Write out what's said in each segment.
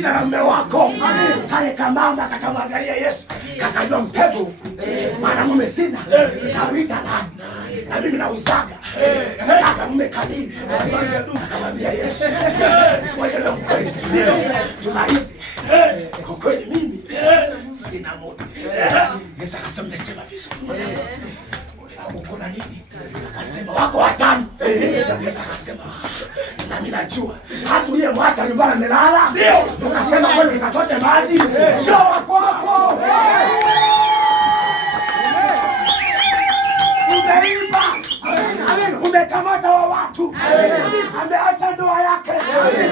shida na mume wako. Kale kamama kakamwangalia Yesu, kakajua mtego. Mwanamume sina, kawita nani? Na mimi nauzaga. Sasa mume kamili. Akamwambia Yesu, ngoja leo mkweli. Tunaishi. Kwa kweli mimi sina mume. Yesu akasema nimesema vizuri. Uko na nini? Akasema wako watano. Yesu akasema na mimi najua. Hata yeye mwacha nyumbani amelala. Ndio. Ukasema kwani nikatote maji? Sio wako wako. Umeiba. Umekamata wa watu. Ameacha ndoa yake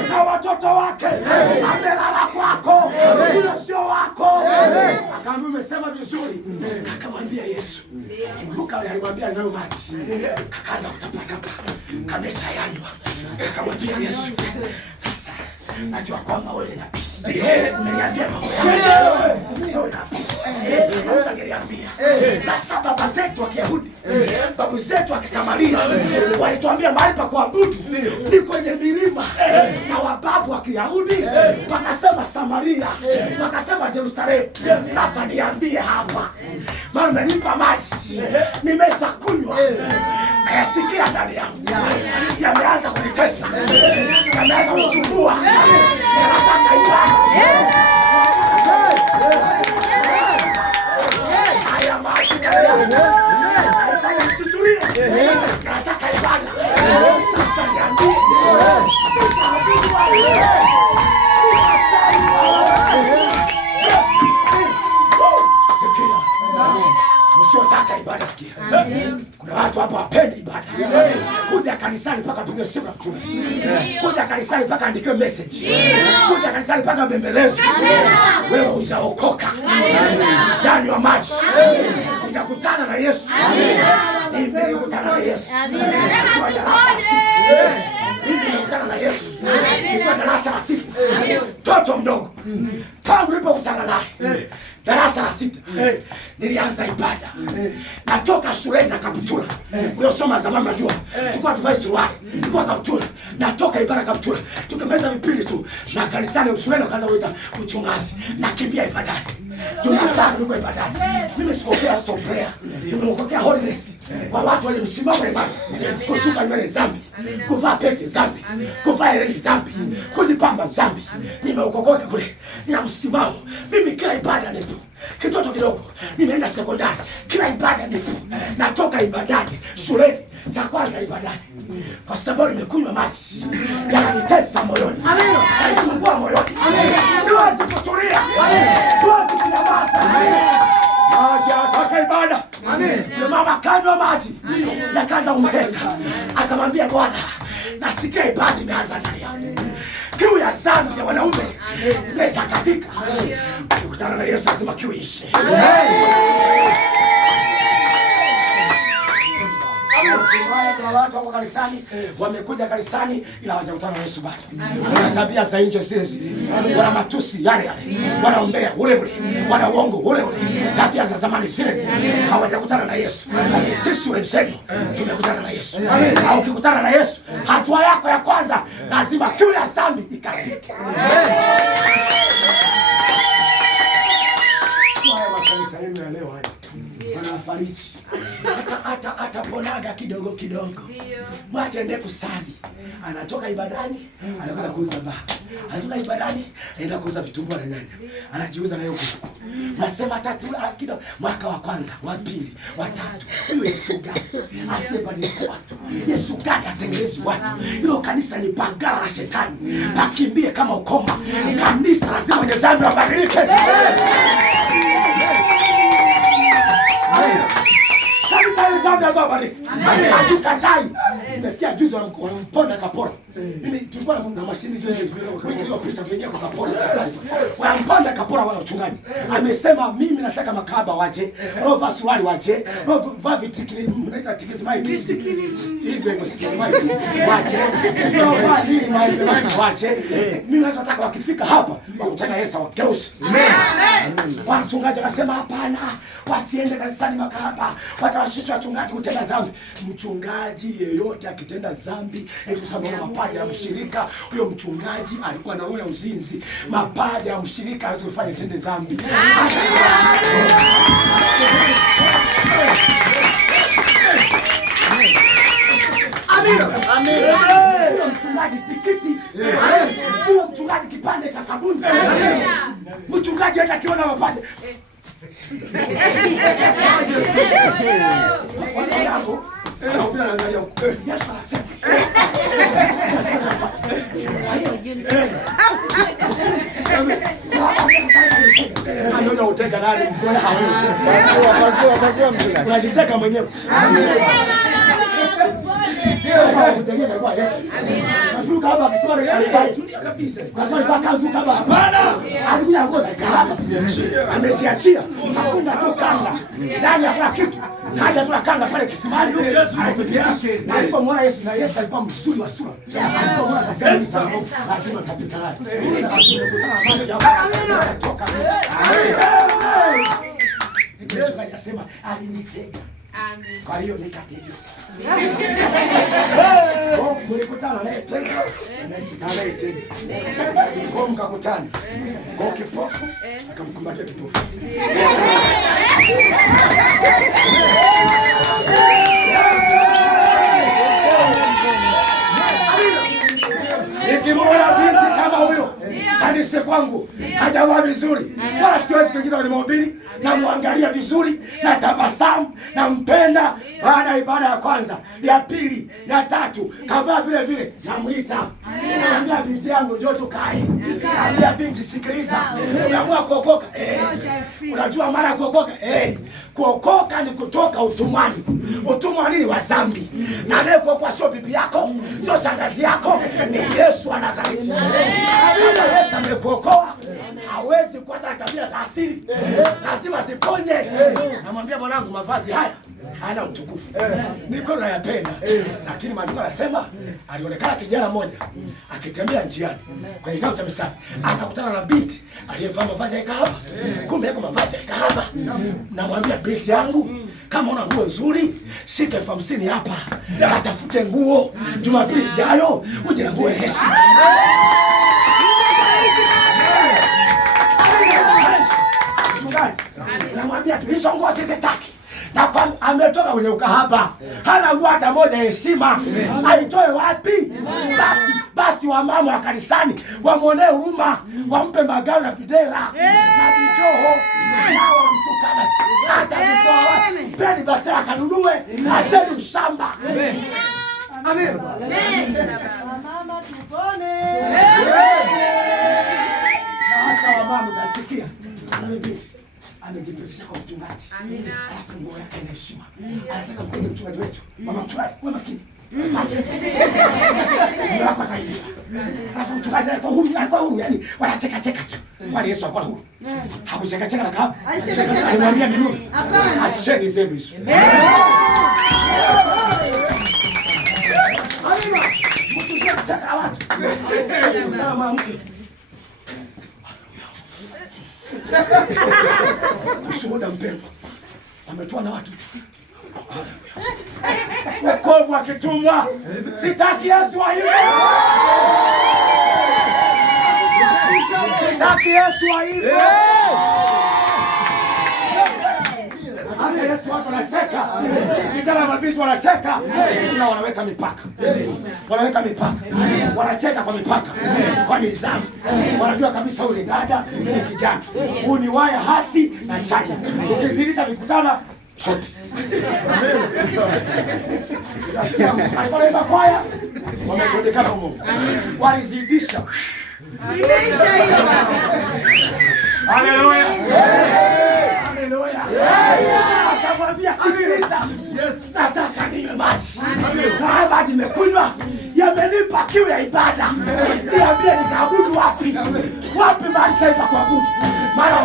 na watoto wake. Amelala kwako. Huyo sio wako. Akamwambia umesema vizuri. Akamwambia Yesu, kumbuka alimwambia nayo maji. Akaanza kutapatapa. Kamesha yanywa. Akamwambia Yesu, sasa najua kwamba wewe ni nabii. Umeniambia mambo yako. Sasa baba zetu wa Kiyahudi, babu zetu wa Kisamaria walituambia mahali pa kuabudu ni kwenye milima, na wababu wa Kiyahudi wakasema Samaria, wakasema Yerusalemu. Sasa niambie hapa, maana umenipa maji, nimeshakunywa, nayasikia ndani yangu yameanza kunitesa, yameanza kusumbua, yanataka ibada. Nataka ibada. Sasa niambie. Usiotaka ibada sikia. Kuna watu hapa wapendi ibada. Kuja kanisani mpaka piga simu na mtume. Kuja kanisani mpaka andikiwe message. Kuja kanisani mpaka bembelezwe. Wewe hujaokoka. Janywa maji. Hujakutana na Yesu. Hivi nilikutana na Yesu. Hivi nilikutana na Yesu. Nilikuwa darasa la 6. Mtoto mdogo. Tangu nilipokutana naye darasa la 6 nilianza ibada. Natoka shuleni na kaptura. Uliosoma zamani najua. Tulikuwa tuvai suruali. Tulikuwa kaptura. Natoka ibada kaptura. Tukimaliza vipindi tu na kanisani shuleni wakaanza kuita mchungaji. Nakimbia ibadani. Jumatano niko ibadani. Mimi sikopea so prayer. Nimekokea holiness. Kwa watu wale msimamo wa ibada. Kusuka nywele zambi. Kuvaa pete zambi. Kuvaa hereni zambi. Kujipamba zambi. Nimeokokoka kule. Nina msimamo. Mimi kila ibada nipo. Kitoto kidogo. Nimeenda sekondari. Kila ibada nipo. Natoka ibadani. Shuleni. Cha kwanza ibadani. Kwa sababu nimekunywa maji. Yananitesa moyoni. Yanisumbua moyoni. Siwezi kutulia. Siwezi kunyamaza. Maji ataka ibada. Yule mama kanywa maji. Yakaanza kumtesa. Akamwambia Bwana, nasikia ibada imeanza ndani yangu. Kiu ya dhambi ya wanaume imesha katika. Ukutana na Yesu lazima kiu ishe. Kuna watu wako kanisani, wamekuja kanisani ila hawajakutana na Yesu bado. Wana tabia za nje zile zile. Wana matusi yale yale. Wanaombea ule ule. Wana uongo ule ule. Tabia za zamani zile zile. Hawajakutana na Yesu. Lakini sisi wenzenu tumekutana na Yesu. Na ukikutana na Yesu, hatua yako ya kwanza lazima kiu ya dhambi ikatike. Haya makanisa yenu ya leo haya. Wanafariji. Hata ponaga kidogo kidogo. Mwache ende kusali. Anatoka ibadani, anakwenda kuuza baa. Anatoka ibadani, anaenda kuuza vitumbua na nyanya. Anajiuza na yoko. Nasema tatu kidogo, mwaka wa kwanza, wa pili, wa tatu. Huyo Yesu gani? Asiyebadilisha watu. Yesu gani atengenezi watu? Hilo kanisa ni bagara la shetani. Pakimbie kama ukoma. Kanisa lazima wenye dhambi wabadilike. Kanisa ile dhambi lazima wabadilike. Hatukatai. Nimesikia juzi wanamponda kapora. Mimi tulikuwa na mashini juzi wiki iliyopita tuingia kwa kapora sasa. Wanamponda kapora wala uchungaji. Amesema mimi nataka makahaba waje, roho suruali waje, roho vitikili mnaita tikili maiki. Hivyo hivyo sikili maiki waje. Sio roho hili maiki waje. Mimi nataka wakifika hapa wakutana Yesu wageuze. Amen. Wachungaji wakasema hapana, wasiende kanisani makahaba, watawashitwa wachungaji kutenda dhambi. Mchungaji yeyote akitenda dhambi, eti kwa sababu mapaji mapaja ya mshirika. Huyo mchungaji alikuwa na roho ya uzinzi. Mapaja ya mshirika hawezi kufanya tende dhambi. Huyo mchungaji tikiti. Huyo mchungaji kipande cha sabuni. Mchungaji hata akiona mapaja Yesu anasema ndio utega nani mkoa hawewe unajiteka mwenyewe. Kwa Yesu. Nafuka hapa akisema ni tulia kabisa. Nasema kwa kanzu kama hapana. Alikuja ngoza kahaba. Amejiachia. Afunga tu kanga. Ndani hakuna kitu. Kaja tu kanga pale kisimani. Anajipitisha. Na alipomwona Yesu, na Yesu alikuwa mzuri wa sura. Alipomwona akasema lazima tapita naye. Tunakutana mahali hapa. Toka. Yesu akasema alinitega. Kwa hiyo nikatega. Mlikutana naye tena na naye tena. Kwa mkakutana. Kwa kipofu akamkumbatia kipofu. Nikimwona binti kama huyo kanisa kwangu hajavaa vizuri, wala siwezi kuingiza kwenye mahubiri. Namwangalia vizuri na tabasamu, nampenda. Baada ya ibada ya kwanza, ya pili, ya tatu, kavaa vile vile, namuita. Naambia binti yangu njoo tukae. Naambia binti sikiliza, unaamua kuokoka? Unajua maana kuokoka? Kuokoka ni kutoka utumwani. Utumwa nini? Wa dhambi. Na leo kuokoka sio bibi yako, sio shangazi yako, ni Yesu wa Nazareti. Kama Yesu amekuokoa, hawezi kuacha tabia za asili. Lazima ziponye. Namwambia mwanangu, mavazi haya hana utukufu. Niko nayapenda. Lakini maandiko yanasema alionekana kijana mmoja akitembea njiani kwenye kitabu cha Misali, akakutana na binti aliyevaa mavazi ya kahaba. Kumbe yako mavazi ya kahaba. Namwambia binti yangu, kama una nguo nzuri, shika 50 hapa. Katafute nguo. Jumapili ijayo uje na nguo ya heshima. Namwambia tu hizo nguo sizitaki. Na kwa ametoka kwenye ukahaba, hana nguo hata moja heshima. Aitoe wapi? Basi wamama wa kanisani wamwonee huruma, wampe magari na videra na vijoho, na wamtukana. Hata vitoa wapi? Mpeni basi akanunue, acheni ushamba. Amen. Mama tupone. Na sasa mama utasikia. Amejipitisha kwa mchungaji. Amina. Alafu nguo yake ina heshima. Anataka mtende mchungaji wetu. Mama mchungaji, wewe makini. Ni wako zaidi. Alafu mchungaji alikuwa huru, yani wanacheka cheka tu. Kwani Yesu alikuwa huru? Hakucheka cheka na kahaba. Alimwambia nini? Hapana. Acheni zenu hizo. Amina. Mtu cheka watu. Kama mke. Ushuhuda mpendwa, ametoa na watu. Wokovu akitumwa, sitaki Yesu aibe. Sitaki Yesu aibe. Hata Yesu watu wanacheka. Kijana mabinti wanacheka. Ila wanaweka mipaka. Wanaweka mipaka. Wanacheka kwa mipaka. Kwa nidhamu. Wanajua kabisa huyu ni dada, ni kijana. Huyu ni waya hasi na chanya. Tukizidisha mikutano shoti. Alipoleta kwaya wametondekana humo. Walizidisha. Imeisha hiyo. Haleluya. Haleluya. Akamwambia sikiliza. Nataka ninywe maji. Na maji nimekunywa yamenipa kiu ya ibada. Niambie nikaabudu wapi? Wapi mahali sasa pa kuabudu? Maana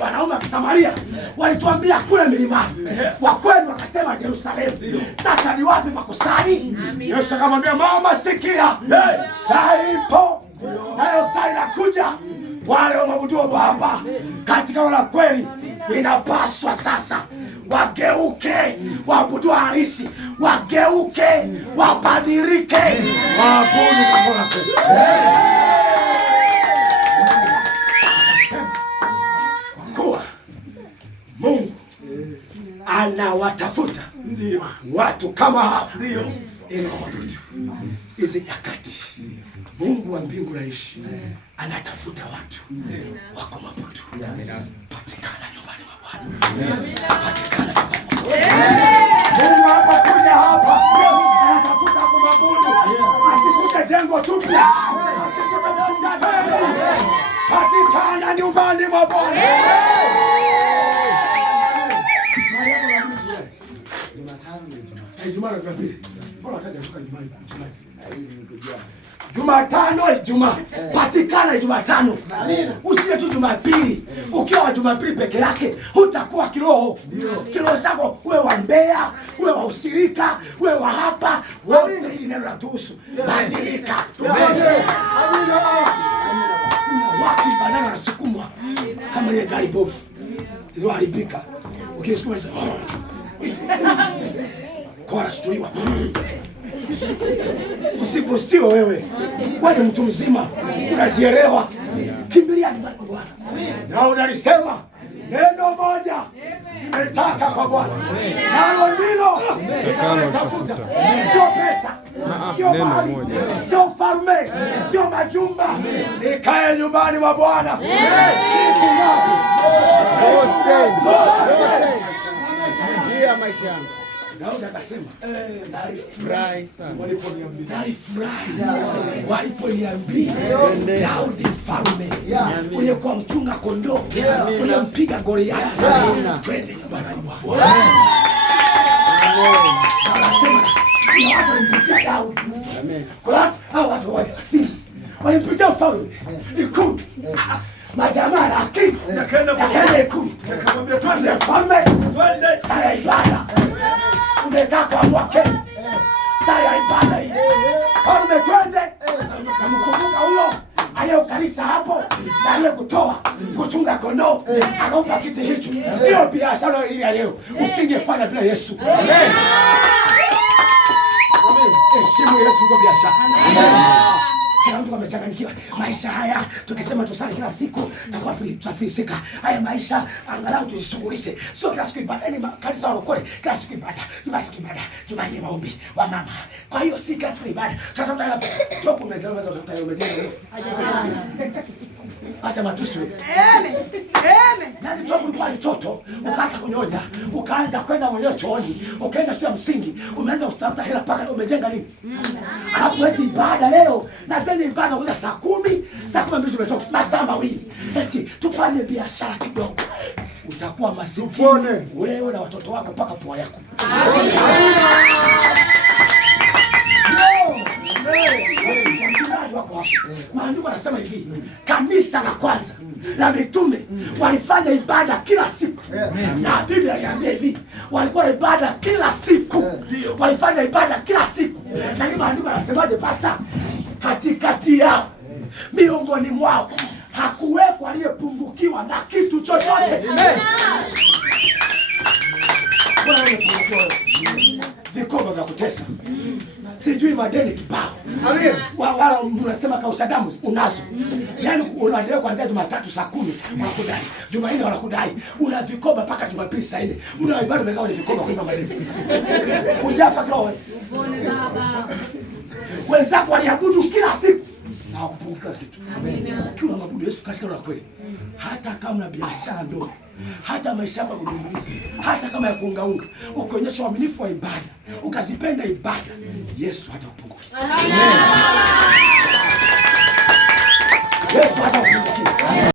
wanaume wa Samaria walituambia kule milimani. Wa kwenu wakasema Yerusalemu. Sasa ni wapi pa kusali? Yesu akamwambia mama sikia. Saa ipo. Nayo saa inakuja. Wale waabuduo Baba katika roho na kweli, inapaswa sasa wageuke, waabudu halisi wageuke. wageuke, wabadilike, waabudu kwa kweli. Kwa kuwa Mungu anawatafuta watu kama hao ili wamwabudu. Hizi nyakati Mungu wa mbingu naishi anatafuta watu wako mabudu. Patikana nyumbani mwa Bwana. Patikana nyumbani mwa Bwana. Mungu anapokuja hapa anatafuta kumabudu. Asikute jengo tupya. Asikute mchungaji. Patikana nyumbani mwa Bwana. Jumatano, Ijumaa. Patikana Jumatano. Usije tu Jumapili. Ukiwa Jumapili peke yake hutakuwa kiroho. Kiroho chako wewe wa Mbeya, wewe wa ushirika, wewe wa hapa, wote hili neno latuhusu. Badilika. Watu ibadani wanasukumwa kama ile gari bovu iliyoharibika. Ukisukuma kwa wanashtuliwa. Usibustiwe wewe. Wewe mtu mzima, unajielewa. Kimbilia nyumbani kwa Bwana. Na unalisema neno moja nimetaka kwa Bwana. Nalo ndilo nitafuta. Sio pesa, sio mali, sio ufalme, sio majumba. Nikae nyumbani mwa Bwana. Siku ngapi? Zote. Ndio maisha yangu. Daudi akasema, nalifurahi sana waliponiambia Daudi mfalme, uliyekuwa mchunga kondoo, uliyempiga Goliathi, twende nyumbani mwa Bwana. Akasema, kuna watu walimpitia Daudi. Kuna watu wajasiri walimpitia mfalme ikulu. Majamaa lakini yakaenda ikulu. Akamwambia twende mfalme, twende sala ibada. Umekaa kwa mwa kesi. Sala ibada hii. Mfalme twende. Na mkumbuka huyo aliyeukalisa hapo na aliyekutoa kuchunga kondoo. Akampa kiti hicho. Hiyo biashara ile leo usingefanya bila Yesu. Amen. Heshimu Yesu kwa biashara. Kila mtu amechanganyikiwa. Maisha haya tukisema tusali kila siku tutafilisika. Haya maisha angalau tujishughulishe. Sio kila siku ibada. Ni kanisa walokole kila siku ibada. Jumatatu ibada, Jumanne maombi wa mama. Kwa hiyo si kila siku ibada. Tutafuta hela toku mezao utafuta hela umejenga leo. Acha matusi wewe. Amen. Nani toku ulikuwa mtoto, ukaanza kunyonya, ukaanza kwenda mwenyewe chooni, ukaenda shule msingi, umeanza kutafuta hela paka umejenga nini? Alafu eti ibada leo na zenye ibada kuja saa 10, saa 12 tumetoka masaa mawili. Eti tufanye biashara kidogo. Utakuwa masikini wewe na watoto wako mpaka pua yako. Maandiko yanasema hivi, kanisa la kwanza la mitume walifanya ibada kila siku. Na Biblia inaniambia hivi, walikuwa na ibada kila siku. Walifanya ibada kila siku. Na ni maandiko yanasemaje pasa? Katikati yao, miongoni mwao hakuwekwa aliyepungukiwa na kitu chochote. Vikoba vya kutesa. Sijui madeni kibao. Amen. Wala unasema kausha damu unazo. Yaani unaendelea kuanzia Jumatatu saa 10 wanakudai. Jumanne wanakudai. Una vikoba mpaka Jumapili saa 4. Una ibada umegawa ni vikoba kwa madeni. Hujafa kiroho. Wenzako waliabudu kila siku na hawakupungukiwa kitu. Amen. Ukiwa mabudu Yesu katika roho kweli. Hata kama una biashara ndogo, hata maisha yako kudumuliza, hata kama ya kuungaunga, ukionyesha uaminifu wa ibada, ukazipenda ibada, Yesu hatakupungukia. Amen. Yesu hatakupungukia.